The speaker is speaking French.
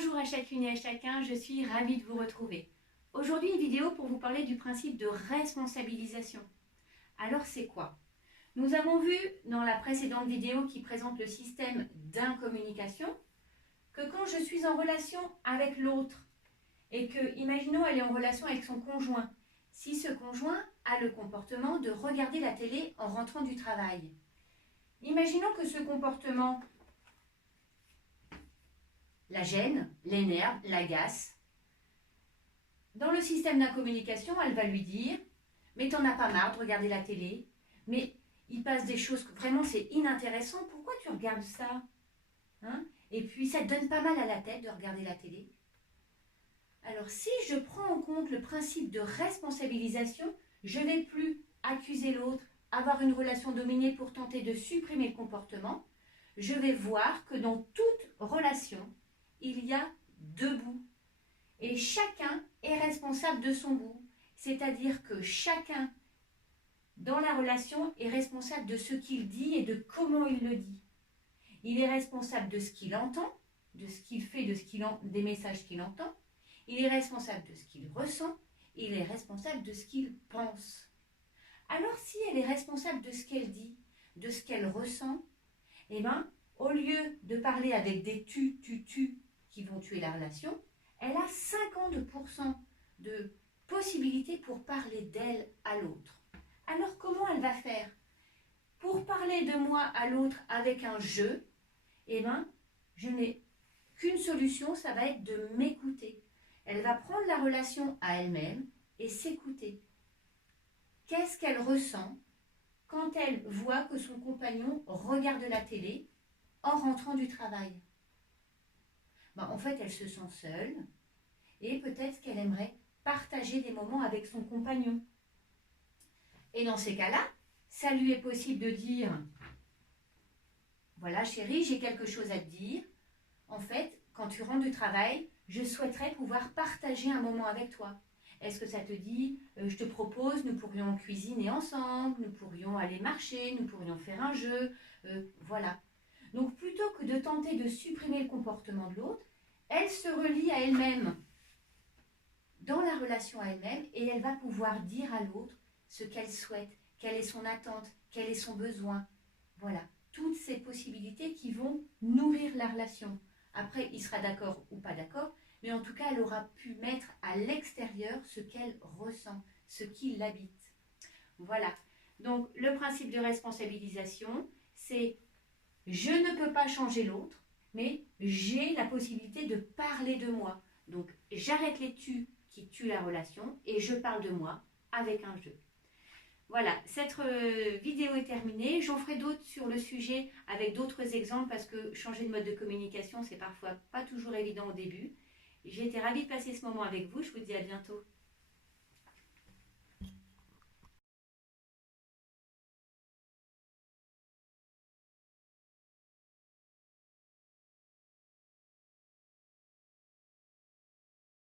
Bonjour à chacune et à chacun, je suis ravie de vous retrouver. Aujourd'hui, une vidéo pour vous parler du principe de responsabilisation. Alors, c'est quoi? Nous avons vu dans la précédente vidéo qui présente le système d'incommunication que quand je suis en relation avec l'autre et que, imaginons, elle est en relation avec son conjoint, si ce conjoint a le comportement de regarder la télé en rentrant du travail, imaginons que ce comportement la gêne, l'énerve, l'agace. Dans le système d'incommunication, elle va lui dire « Mais t'en as pas marre de regarder la télé? Mais il passe des choses, vraiment c'est inintéressant, pourquoi tu regardes ça hein ?» Et puis ça te donne pas mal à la tête de regarder la télé. Alors si je prends en compte le principe de responsabilisation, je ne vais plus accuser l'autre, avoir une relation dominée pour tenter de supprimer le comportement. Je vais voir que dans toute relation, il y a deux bouts. Et chacun est responsable de son bout. C'est-à-dire que chacun, dans la relation, est responsable de ce qu'il dit et de comment il le dit. Il est responsable de ce qu'il entend, de ce qu'il fait, des messages qu'il entend. Il est responsable de ce qu'il ressent. Il est responsable de ce qu'il pense. Alors si elle est responsable de ce qu'elle dit, de ce qu'elle ressent, eh bien, au lieu de parler avec des tu qui vont tuer la relation, elle a 50% de possibilités pour parler d'elle à l'autre. Alors comment elle va faire? Pour parler de moi à l'autre avec un je, eh bien, je n'ai qu'une solution, ça va être de m'écouter. Elle va prendre la relation à elle-même et s'écouter. Qu'est-ce qu'elle ressent quand elle voit que son compagnon regarde la télé en rentrant du travail? En fait, elle se sent seule et peut-être qu'elle aimerait partager des moments avec son compagnon. Et dans ces cas-là, ça lui est possible de dire « Voilà chérie, j'ai quelque chose à te dire. En fait, quand tu rentres du travail, je souhaiterais pouvoir partager un moment avec toi. Est-ce que ça te dit, je te propose, nous pourrions cuisiner ensemble, nous pourrions aller marcher, nous pourrions faire un jeu, voilà. » Donc plutôt que de tenter de supprimer le comportement de l'autre, elle se relie à elle-même, dans la relation à elle-même, et elle va pouvoir dire à l'autre ce qu'elle souhaite, quelle est son attente, quel est son besoin. Voilà, toutes ces possibilités qui vont nourrir la relation. Après, il sera d'accord ou pas d'accord, mais en tout cas, elle aura pu mettre à l'extérieur ce qu'elle ressent, ce qui l'habite. Voilà, donc le principe de responsabilisation, c'est je ne peux pas changer l'autre, mais j'ai la possibilité de parler de moi. Donc, j'arrête les tu qui tuent la relation et je parle de moi avec un je. Voilà, cette vidéo est terminée. J'en ferai d'autres sur le sujet avec d'autres exemples parce que changer de mode de communication, c'est parfois pas toujours évident au début. J'ai été ravie de passer ce moment avec vous. Je vous dis à bientôt.